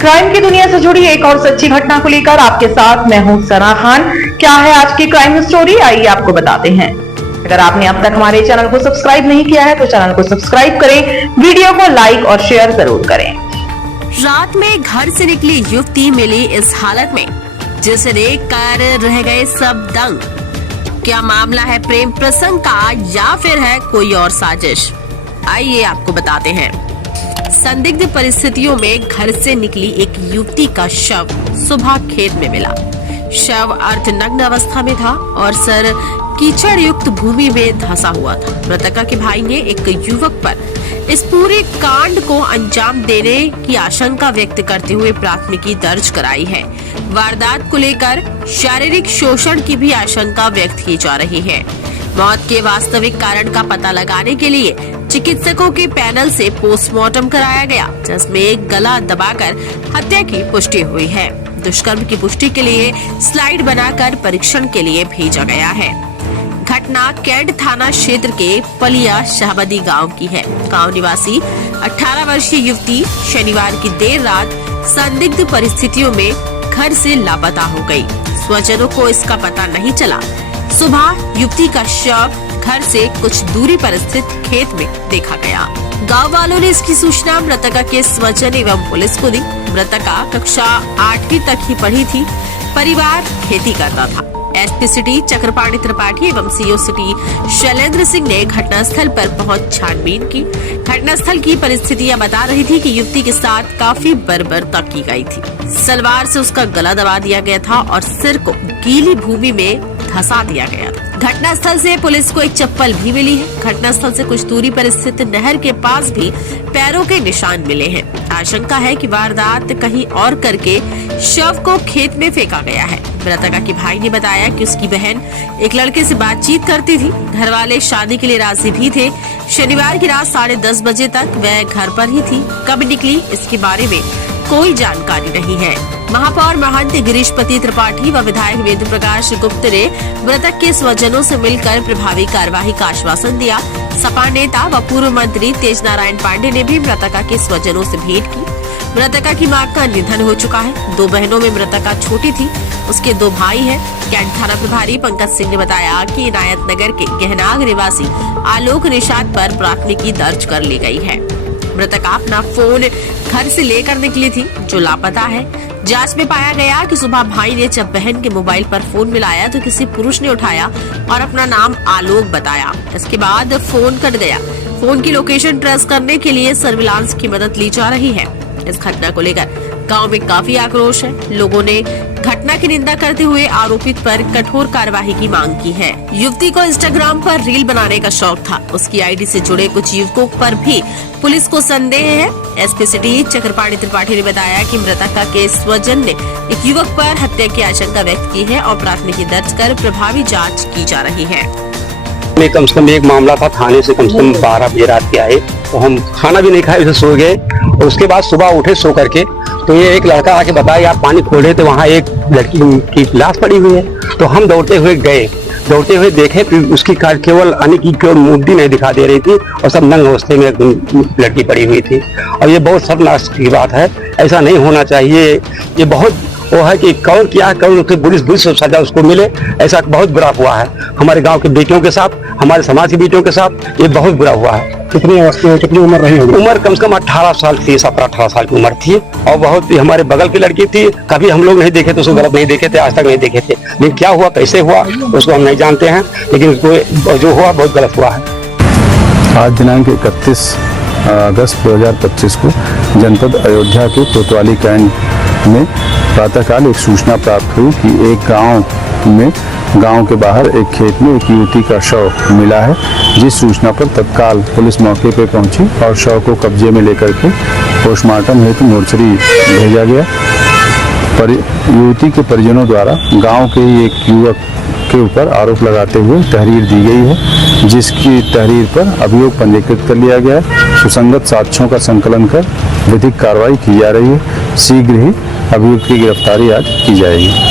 Crime की दुनिया से जुड़ी एक और सच्ची घटना को लेकर आपके साथ मैं हूं सना खान। क्या है आज की क्राइम स्टोरी, आइए आपको बताते हैं। अगर आपने अब तक हमारे चैनल को सब्सक्राइब नहीं किया है तो चैनल को सब्सक्राइब करें, वीडियो को लाइक और शेयर जरूर करें। रात में घर से निकली युवती मिली इस हालत में जिसे देख कर रह गए सब दंग। क्या मामला है प्रेम प्रसंग का या फिर है कोई और साजिश? आइए आपको बताते हैं। संदिग्ध परिस्थितियों में घर से निकली एक युवती का शव सुबह खेत में मिला। शव अर्धनग्न अवस्था में था और सर कीचड़ युक्त भूमि में धंसा हुआ था। मृतका के भाई ने एक युवक पर इस पूरे कांड को अंजाम देने की आशंका व्यक्त करते हुए प्राथमिकी दर्ज कराई है। वारदात को लेकर शारीरिक शोषण की भी आशंका व्यक्त की जा रही है। मौत के वास्तविक कारण का पता लगाने के लिए चिकित्सकों के पैनल से पोस्टमार्टम कराया गया, जिसमें गला दबाकर हत्या की पुष्टि हुई है। दुष्कर्म की पुष्टि के लिए स्लाइड बनाकर परीक्षण के लिए भेजा गया है। घटना कैंट थाना क्षेत्र के पलिया शाहबदी गांव की है। गांव निवासी 18 वर्षीय युवती शनिवार की देर रात संदिग्ध परिस्थितियों में घर से लापता हो गई। स्वजनों को इसका पता नहीं चला। सुबह युवती का शव घर से कुछ दूरी पर स्थित खेत में देखा गया। गांव वालों ने इसकी सूचना मृतका के स्वजन एवं पुलिस को दी। मृतका कक्षा 8वीं तक ही पढ़ी थी। परिवार खेती करता था। एसपी सिटी चक्रपाणी त्रिपाठी एवं सीओ सिटी शैलेंद्र सिंह ने घटनास्थल पर पहुंच छानबीन की। घटनास्थल की परिस्थितियां बता रही थी कि युवती के साथ काफी बर्बरता की गई थी। सलवार से उसका गला दबा दिया गया था और सिर को गीली भूमि में धंसा दिया गया था। घटनास्थल से पुलिस को एक चप्पल भी मिली है। घटनास्थल से कुछ दूरी पर स्थित नहर के पास भी पैरों के निशान मिले हैं। आशंका है कि वारदात कहीं और करके शव को खेत में फेंका गया है। मृतका के भाई ने बताया कि उसकी बहन एक लड़के से बातचीत करती थी। घर वाले शादी के लिए राजी भी थे। शनिवार की रात 10:30 बजे तक वह घर पर ही थी। कब निकली इसके बारे में कोई जानकारी नहीं है। महापौर महंत गिरीशपति त्रिपाठी व विधायक वेद प्रकाश गुप्त ने मृतक के स्वजनों से मिलकर प्रभावी कार्यवाही का आश्वासन दिया। सपा नेता व पूर्व मंत्री तेज नारायण पांडे ने भी मृतका के स्वजनों से भेंट की। मृतका की मां का निधन हो चुका है। 2 बहनों में मृतका छोटी थी। उसके 2 भाई हैं। कैंट थाना प्रभारी पंकज सिंह ने बताया कि इनायत नगर के गहनाग निवासी आलोक निषाद पर प्राथमिकी दर्ज कर ली गई है। मृतका अपना फोन घर से लेकर निकली थी, जो लापता है। जांच में पाया गया कि सुबह भाई ने जब बहन के मोबाइल पर फोन मिलाया तो किसी पुरुष ने उठाया और अपना नाम आलोक बताया। इसके बाद फोन कट गया। फोन की लोकेशन ट्रेस करने के लिए सर्विलांस की मदद ली जा रही है। इस घटना को लेकर गांव में काफी आक्रोश है। लोगों ने घटना की निंदा करते हुए आरोपित पर कठोर कार्यवाही की मांग की है। युवती को इंस्टाग्राम पर रील बनाने का शौक था। उसकी आईडी से जुड़े कुछ युवकों पर भी पुलिस को संदेह है। एसपी सिटी चक्रपाणी त्रिपाठी ने बताया कि मृतका के स्वजन ने एक युवक पर हत्या की आशंका व्यक्त की है और प्राथमिकी दर्ज कर प्रभावी जाँच की जा रही है। कम से कम एक मामला था, थाने से कम 12 बजे रात के आए तो हम खाना भी नहीं खाए, उसे सो गए। और उसके बाद सुबह उठे सो करके तो ये एक लड़का आके बताया आप पानी खोले तो वहाँ एक लड़की की लाश पड़ी हुई है। तो हम दौड़ते हुए गए, दौड़ते हुए देखे फिर उसकी केवल आने की केवल मूर्ति नहीं दिखा दे रही थी और सब नंग अवस्थे में लड़की पड़ी हुई थी। और ये बहुत शर्मनाक की बात है, ऐसा नहीं होना चाहिए। ये बहुत वो है कि कौन क्या कौन बुरी सजा उसको मिले, ऐसा बहुत बुरा हुआ है हमारे गांव के बेटियों के साथ, हमारे समाज की बेटियों के साथ। ये बहुत बुरा हुआ है। कितनी अवस्था, कितनी उम्र रही होगी? उम्र कम से कम 18 साल थी, 17-18 साल की उम्र थी और बहुत हमारे बगल की लड़की थी। कभी हम लोग नहीं देखे थे उसको, गलत नहीं देखे थे, आज तक नहीं देखे थे। लेकिन क्या हुआ, कैसे हुआ उसको हम नहीं जानते हैं, लेकिन उसको जो हुआ बहुत गलत हुआ है। आज दिनांक 31 अगस्त 2025 को जनपद अयोध्या के कोतवाली कैंट में प्रातःकाल एक सूचना प्राप्त हुई कि एक गांव के बाहर एक खेत में एक युवती का शव मिला है। जिस सूचना पर तत्काल पुलिस मौके पर पहुंची और शव को कब्जे में लेकर के पोस्टमार्टम हेतु मोर्चरी भेजा गया। युवती के परिजनों द्वारा गांव के एक युवक के ऊपर आरोप लगाते हुए तहरीर दी गई है, जिसकी तहरीर पर अभियोग पंजीकृत कर लिया गया है। सुसंगत साक्ष्यों का संकलन कर विधिक कार्रवाई की जा रही है। शीघ्र ही अभियुक्त की गिरफ्तारी आज की जाएगी।